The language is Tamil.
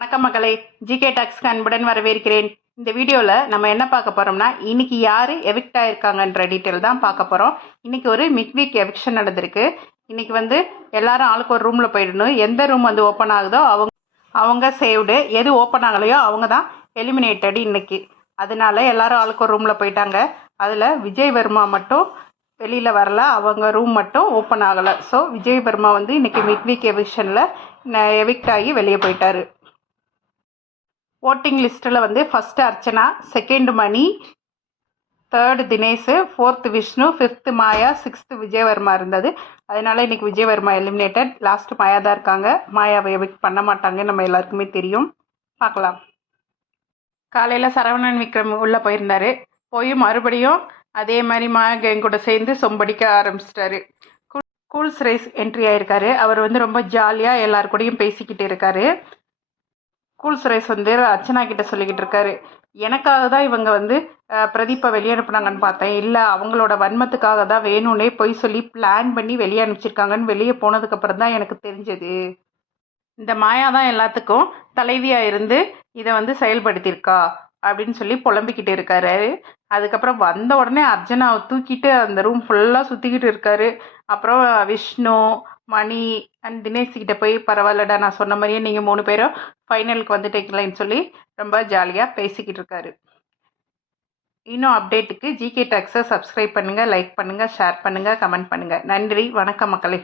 வணக்கம் மக்களே, ஜிகே டாக்ஸ்க்கு அன்புடன் வரவேற்கிறேன். இந்த வீடியோவில் நம்ம என்ன பார்க்க போகிறோம்னா, இன்னைக்கு யார் எவிக்ட் ஆயிருக்காங்கன்ற டீட்டெயில் தான் பார்க்க போகிறோம். இன்னைக்கு ஒரு மிட் வீக் எவிக்ஷன் நடந்திருக்கு. இன்னைக்கு எல்லாரும் ஆளுக்கு ஒரு ரூமில் போயிடணும். எந்த ரூம் ஓப்பன் ஆகுதோ அவங்க சேவ்டு, எது ஓப்பன் ஆகலையோ அவங்க தான் எலிமினேட்டட் இன்னைக்கு. அதனால எல்லாரும் ஆளுக்கு ஒரு ரூமில் போயிட்டாங்க. அதில் விஜய் வர்மா மட்டும் வெளியில் வரல, அவங்க ரூம் மட்டும் ஓப்பன் ஆகலை. ஸோ விஜய் வர்மா இன்னைக்கு மிட் வீக் எவிக்ஷனில் எவிக்ட் ஆகி வெளியே போயிட்டாரு. ஓட்டிங் லிஸ்ட்டில் first Archana, second Mani, third Dinesh, fourth Vishnu, fifth Maya, sixth Vijay Varma இருந்தது. அதனால இன்னைக்கு விஜயவர்மா எலிமினேட்டட். லாஸ்ட்டு மாயா தான் இருக்காங்க. மாயாவை எவிக்ட் பண்ண மாட்டாங்க, நம்ம எல்லாருக்குமே தெரியும். பார்க்கலாம். காலையில் சரவணன் விக்ரம் உள்ளே போயிருந்தாரு. போய் மறுபடியும் அதே மாதிரி மாயா கேங் கூட சேர்ந்து சொம்படிக்க ஆரம்பிச்சிட்டாரு. கூல் சுரேஷ் என்ட்ரி ஆயிருக்காரு. அவர் ரொம்ப ஜாலியாக எல்லாரு கூடயும் பேசிக்கிட்டு இருக்காரு. கூல் சுரேஷ் அர்ச்சனா கிட்ட சொல்லிக்கிட்டு இருக்காரு, எனக்காக தான் இவங்க பிரதீப்பை வெளியே அனுப்புனாங்கன்னு பார்த்தேன். இல்லை, அவங்களோட வன்மத்துக்காக தான் வேணும்னே போய் சொல்லி பிளான் பண்ணி வெளியே அனுப்பிச்சிருக்காங்கன்னு வெளியே போனதுக்கப்புறம் தான் எனக்கு தெரிஞ்சது. இந்த மாயா தான் எல்லாத்துக்கும் தலைவியாக இருந்து இதை செயல்படுத்தியிருக்கா அப்படின்னு சொல்லி புலம்பிக்கிட்டு இருக்காரு. அதுக்கப்புறம் வந்த உடனே அர்ச்சனாவை தூக்கிட்டு அந்த ரூம் ஃபுல்லாக சுற்றிக்கிட்டு இருக்காரு. அப்புறம் விஷ்ணு, மணி அண்ட் தினேஷ் கிட்ட போய், பரவாயில்லடா, நான் சொன்ன மாதிரியே நீங்கள் 3 பேரும் ஃபைனலுக்கு வந்துட்டீங்களேன்னு சொல்லி ரொம்ப ஜாலியாக பேசிக்கிட்டு இருக்காரு. இன்னும் அப்டேட்டுக்கு ஜிகே டாக்ஸை சப்ஸ்கிரைப் பண்ணுங்கள், லைக் பண்ணுங்கள், ஷேர் பண்ணுங்கள், கமெண்ட் பண்ணுங்கள். நன்றி, வணக்கம் மக்களே.